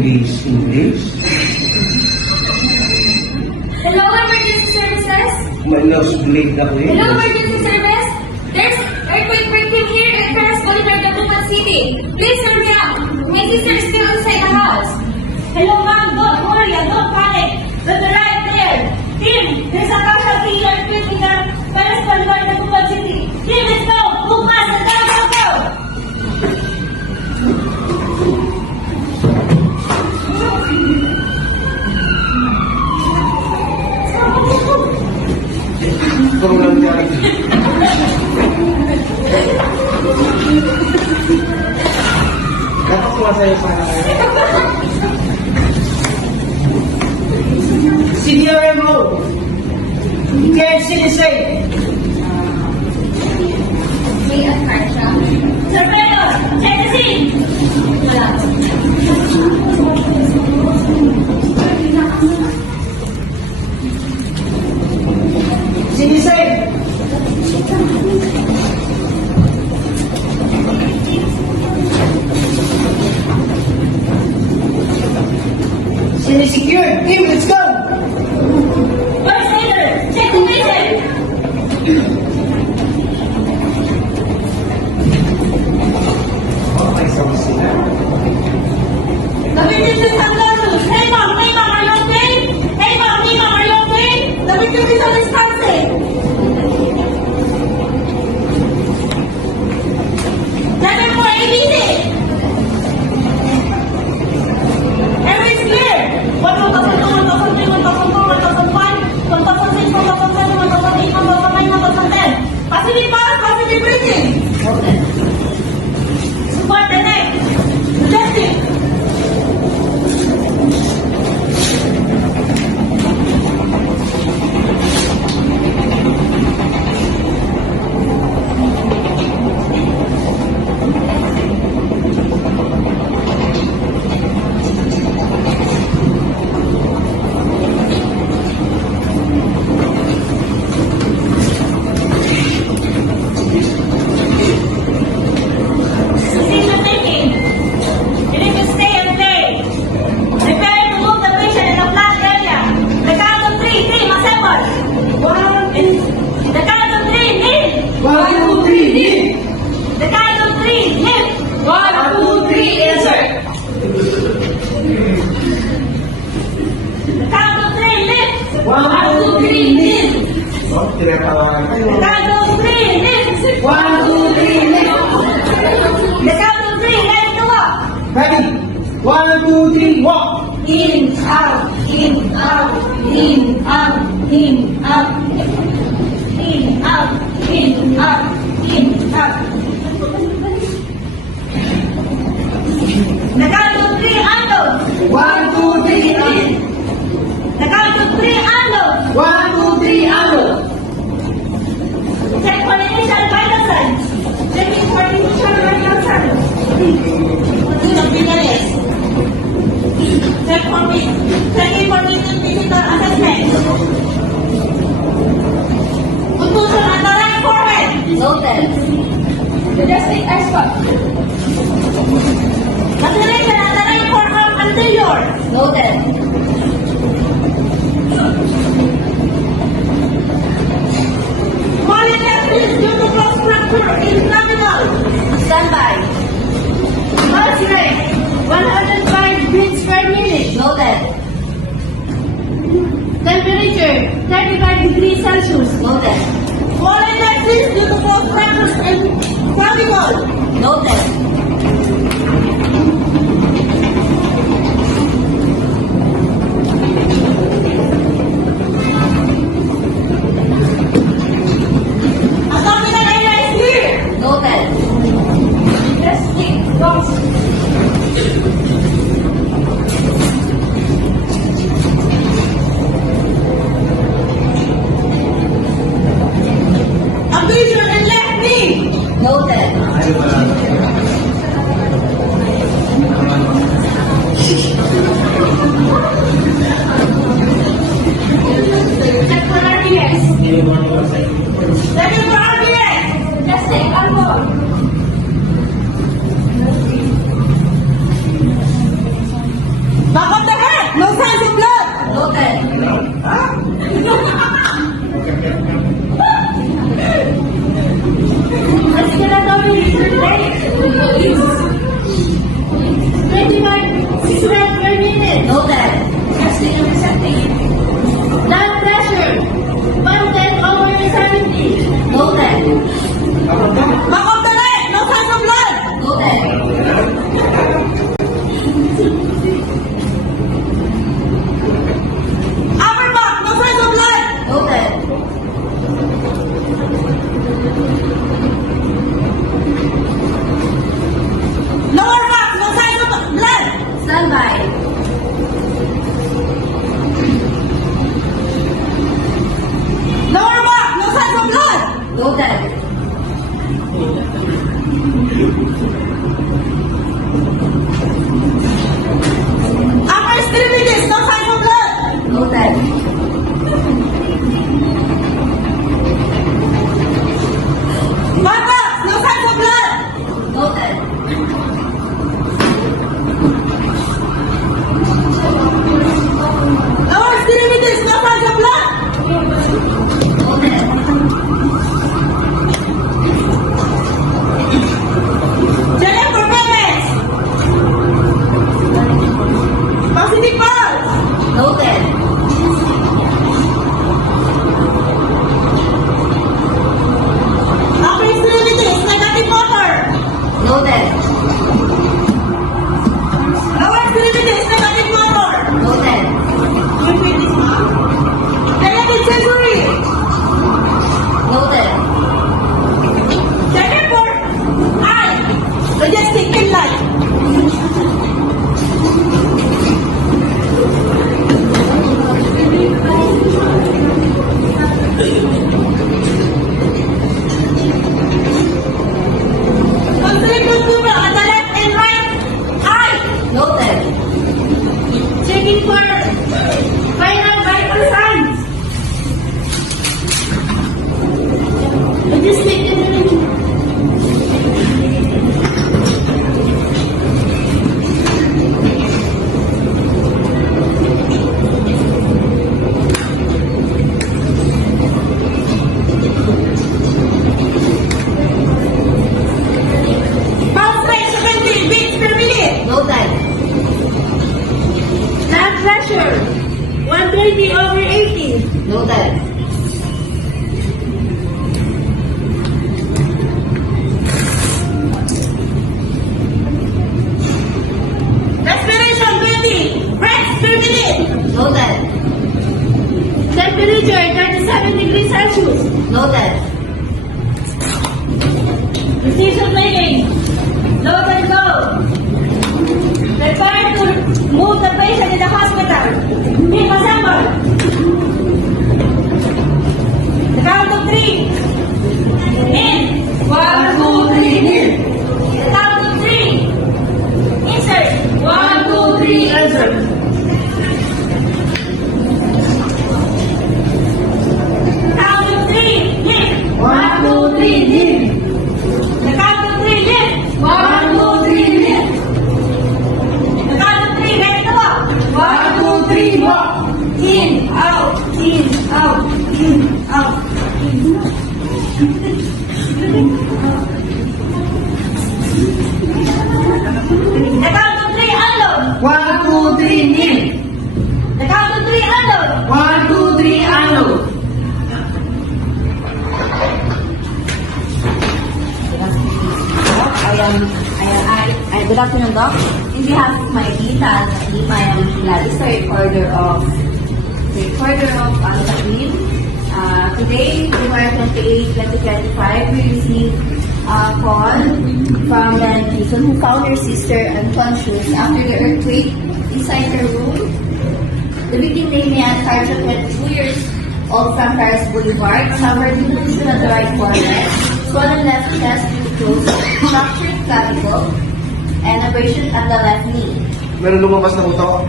English, English. Hello, emergency services. Malos blade ako eh. Hello, emergency service. There's earthquake breaking here in Paris, Bolivar, Dagupan City. Please turn me up. My sister is still inside the house. Hello, ma'am. Don't worry. Don't panic. We'll be right there. Team, there's a casualty earthquake in the Paris, Bolivar, Dagupan City. Team, let's go. Move fast. Go. Kung lang yan. Dapat masaya pa na kayo. CDRMO, Can't see the same. May attack siya. Surveyor, check the scene. Wala. See the same. City secure. Team, let's go. First aider, check the patient. Okay, so sila. The witness is unconscious. Hey, ma'am, are you okay? Hey, ma'am, are you okay? The witness is unresponsive. Level 4 ABC. Every is clear. 1,002, 1,003, 1,004, 1,005, 1,006, 1,007, 1,008, 1,009, 1,010. Positive pass, positive breathing. Support the neck. Majestic. Decision making. You need to stay and play. Prepare to move the patient in the flat area. The count of three, team, assemble. The count of three, kneel. 1, 2, 3, kneel. The count of three, kneel. 1, 2, 3, insert. The count of three, lift. 1, 2, 3, kneel. Oh, tinatawagan The kayo. count of three, lift. 1, 2, 3, lift. The count of three, ready to walk. Ready. 1, 2, 3, walk. In, out, in, out, in, out, in, out. In, out, in, out, in, out. The count of three, unload. 1, 2, 3, kneel. The count of three, unload. 1, 2, 3, unload. Check for initial vital signs. Checking for initial vital signs. Check for me. Checking for physical assessment. Contusion at the right forehead. Noted. Majestic escort. Laceration at the right forearm anterior. Noted. Molly left wrist due to cross fracture in clavicle. Standby. Pulse rate 105 beats per minute. Noted. Temperature 35 degrees Celsius. Noted. Molly left wrist due to cross fractures in clavicle. Noted. Abdominal area is clear. Noted. Let's kick lungs. Abrasion in left knee. Noted. Ay, wala. Noted. Decision making. Load and go. Prepare to move the patient in the hospital. Team assemble. The count of 3. In. 1, 2, 3, in. The count of 3. Insert. 1, 2, 3, insert. Count of 3, lift. 1, 2, 3, lift. The count of 3, lift. 1, 2, 3, lift. The count of 3, ready to walk. 1, 2, 3, walk. In, out, in, out, in, out, in, out. The count of 3, unload. 1, 2, 3, kneel. The count of 3, unload. 1, 2, 3, unload. Good afternoon, Doc. In behalf of my team, I am Gladys, the recorder of Al-Taqlim. Today, January 28, 2025, we received a call from Len Jason who found her sister unconscious after the earthquake inside her room. The victim name is Sarja, 22 years old from Paris Boulevard, suffered contusion at the right forehead, swollen left chest due to closed, fractured clavicle, and abrasion at the left knee. Meron lumabas na buto.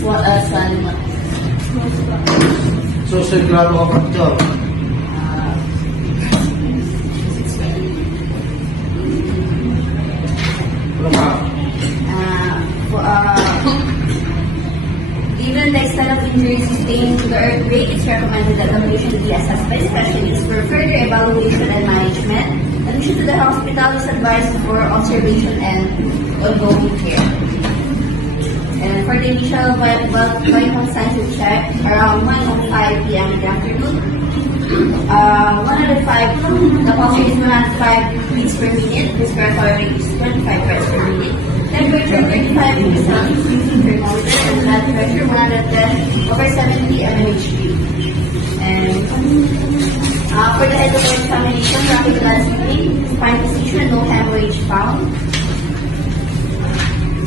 Swollen. So, sigurado ka fracture. Ano ka? Given the extent of injuries sustained to the earthquake, it's recommended that the patient be assessed by specialists for further evaluation and management. Admission to the hospital is advised for observation and ongoing care. And for the initial vital signs of check, around 1:05 p.m. in the afternoon, 105, the pulse rate is 105 beats per minute, respiratory rate is 25 breaths per minute, temperature 35 degrees Celsius, freezing thermometer, and blood pressure 110/70 mmHg. And for the edible examination, rapid blood smearing, spine position, no hemorrhage found.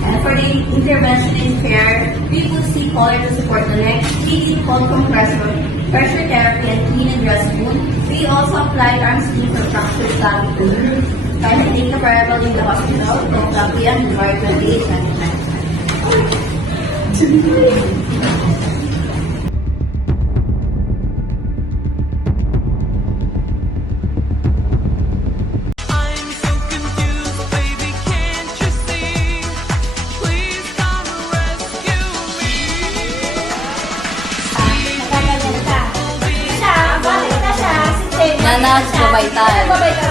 And for the intervention in care, we will see collar to support the neck, treat cold compressor, pressure therapy, and clean and dress wound. We also apply arm skin for fractured clavicle. Kindly take the arrival in the hospital of Lapian, January 28, 2025. I'm so confused, baby, can't you see? Please come rescue me. Nagkakalala ka. Siya, balik na siya. Nanas, babaytan. Babaytan.